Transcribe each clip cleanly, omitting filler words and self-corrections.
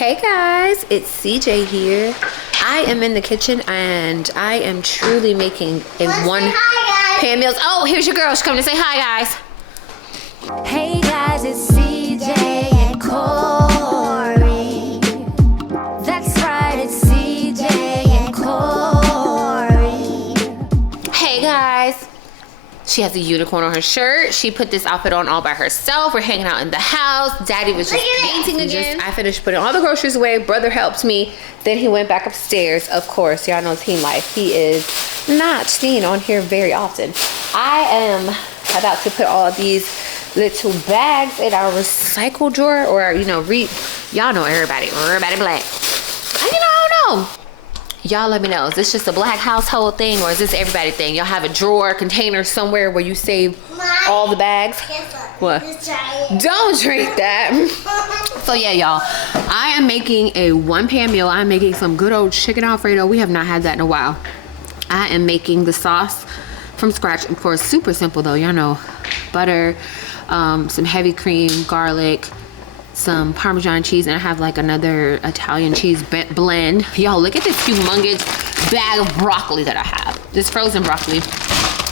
Hey guys, it's CJ here. I am in the kitchen and I am truly making a one-pan meals. Oh, here's your girl. She's coming to say hi, guys. Hey guys, it's CJ and Corey. That's right, it's CJ and Corey. Hey guys. She has a unicorn on her shirt. She put this outfit on all by herself. We're hanging out in the house. Daddy was just painting again. I finished putting all the groceries away. Brother helped me. Then he went back upstairs. Of course, y'all know teen life. He is not seen on here very often. I am about to put all of these little bags in our recycle drawer, or y'all know everybody black. I don't know. Y'all let me know, is this just a black household thing, or is this everybody thing? Y'all have a drawer, container somewhere where you save all the bags? What? Don't drink that. So yeah, y'all, I am making a one-pan meal. I'm making some good old chicken Alfredo. We have not had that in a while. I am making the sauce from scratch. Of course, super simple though. Y'all know, butter, some heavy cream, garlic, some Parmesan cheese, and I have like another Italian cheese blend. Y'all, look at this humongous bag of broccoli that I have. This frozen broccoli,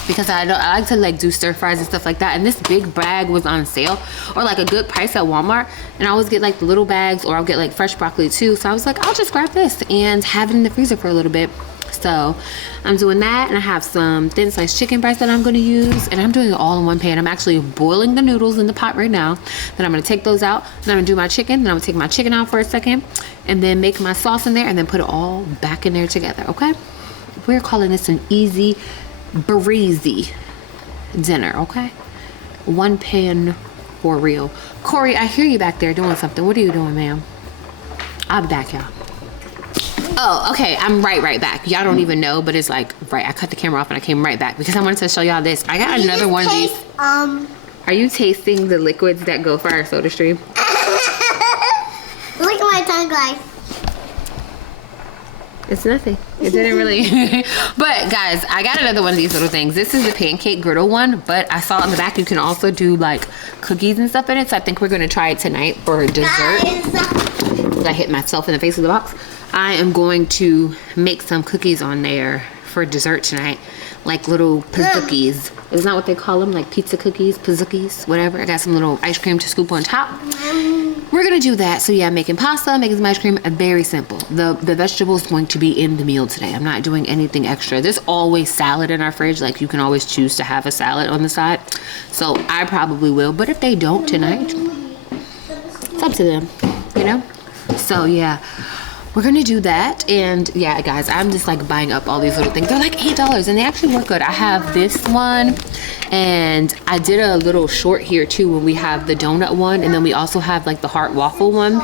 because I like to like do stir fries and stuff like that. And this big bag was on sale, or like a good price at Walmart. And I always get like the little bags, or I'll get like fresh broccoli too. So I was like, I'll just grab this and have it in the freezer for a little bit. So I'm doing that, and I have some thin sliced chicken breast that I'm going to use, and I'm doing it all in one pan. I'm actually boiling the noodles in the pot right now. Then I'm going to take those out, then I'm going to do my chicken, then I'm going to take my chicken out for a second, and then make my sauce in there, and then put it all back in there together, okay? We're calling this an easy breezy dinner, okay? One pan for real. Corey, I hear you back there doing something. What are you doing, ma'am? I'll be back, y'all. Oh, okay, I'm right back. Y'all don't even know, but it's like, right, I cut the camera off and I came right back because I wanted to show y'all this. I got another one of these. Are you tasting the liquids that go for our soda stream? Look at my tongue, guys. It's nothing. It didn't really. But guys, I got another one of these little things. This is the pancake griddle one, but I saw in the back you can also do like cookies and stuff in it. So I think we're gonna try it tonight for dessert. I hit myself in the face with the box. I am going to make some cookies on there for dessert tonight, like little pizookies. Isn't that what they call them? Like pizza cookies, pizookies, whatever. I got some little ice cream to scoop on top. We're gonna do that. So yeah, making pasta, making some ice cream, very simple. The vegetables going to be in the meal today. I'm not doing anything extra. There's always salad in our fridge. Like you can always choose to have a salad on the side. So I probably will, but if they don't tonight, it's up to them, you know? So yeah, we're gonna do that. And yeah, guys, I'm just like buying up all these little things. They're like $8 and they actually work good. I have this one, and I did a little short here too where we have the donut one, and then we also have like the heart waffle one.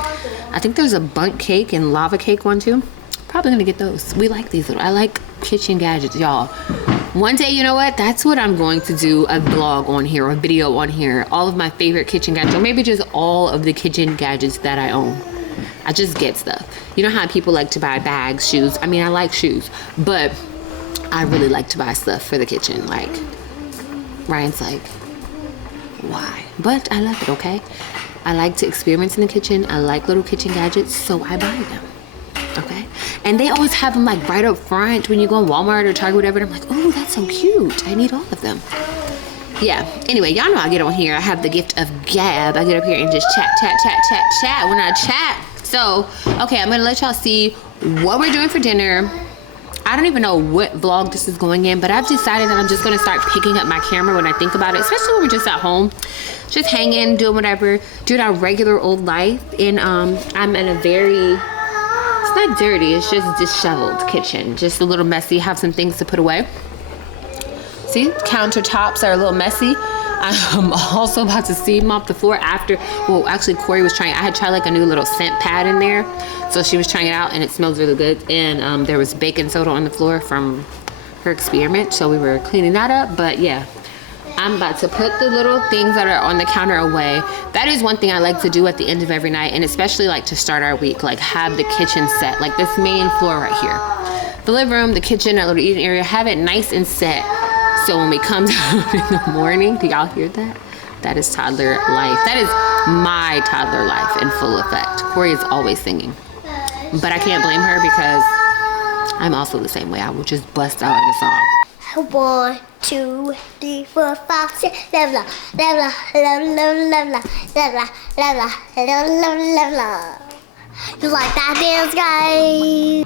I think there's a bundt cake and lava cake one too. Probably gonna get those. We like these little, I like kitchen gadgets, y'all. One day, you know what, that's what I'm going to do, a vlog on here, or a video on here, all of my favorite kitchen gadgets, or maybe just all of the kitchen gadgets that I own. I just get stuff. You know how people like to buy bags, shoes? I mean, I like shoes, but I really like to buy stuff for the kitchen. Like, Ryan's like, why? But I love it, okay? I like to experiment in the kitchen. I like little kitchen gadgets, so I buy them, okay? And they always have them like right up front when you go on Walmart or Target, whatever. And I'm like, oh, that's so cute. I need all of them. Yeah, anyway, y'all know I get on here. I have the gift of gab. I get up here and just chat when I chat. So, okay, I'm gonna let y'all see what we're doing for dinner. I don't even know what vlog this is going in, but I've decided that I'm just gonna start picking up my camera when I think about it, especially when we're just at home, just hanging, doing whatever, doing our regular old life. And I'm in a very, it's not dirty, it's just disheveled kitchen, just a little messy, have some things to put away. See, countertops are a little messy. I'm also about to steam mop the floor after, well, actually Corey was trying, I had tried like a new little scent pad in there. So she was trying it out and it smells really good. And there was baking soda on the floor from her experiment. So we were cleaning that up, but yeah. I'm about to put the little things that are on the counter away. That is one thing I like to do at the end of every night, and especially like to start our week, like have the kitchen set, like this main floor right here. The living room, the kitchen, that little eating area, have it nice and set. So when we come down in the morning, do y'all hear that? That is toddler life. That is my toddler life in full effect. Corey is always singing. But I can't blame her because I'm also the same way. I would just bust out in a song. 1, 2, 3, 4, 5, 6, la la la la la la la la la la la la la. You like that dance, guys?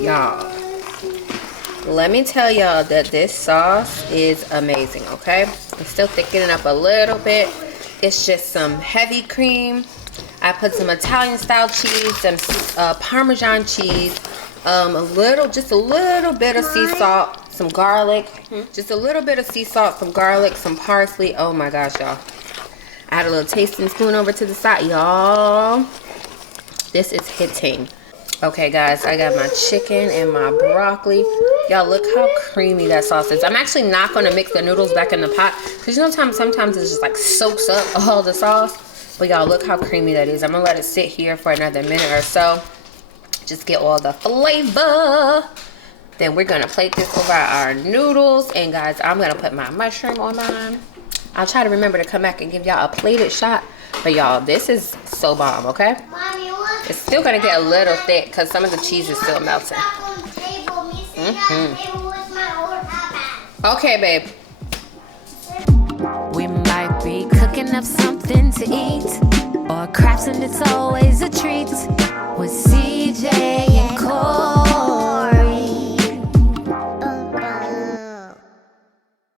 Y'all, let me tell y'all that this sauce is amazing, okay? It's still thickening up a little bit. It's just some heavy cream. I put some Italian style cheese, some Parmesan cheese, just a little bit of sea salt, some garlic, just a little bit of sea salt, some garlic, some parsley. Oh my gosh, y'all. I had a little tasting spoon over to the side, y'all. This is hitting. Okay guys, I got my chicken and my broccoli. Y'all, look how creamy that sauce is. I'm actually not going to mix the noodles back in the pot because you know sometimes it just like soaks up all the sauce. But y'all, look how creamy that is. I'm going to let it sit here for another minute or so. Just get all the flavor. Then we're going to plate this over our noodles. And guys, I'm going to put my mushroom on mine. I'll try to remember to come back and give y'all a plated shot. But y'all, this is so bomb, okay? It's still gonna get a little thick because some of the cheese is still melting. Okay, babe. We might be cooking up something to eat, or crafts, and it's always a treat with CJ and Cole.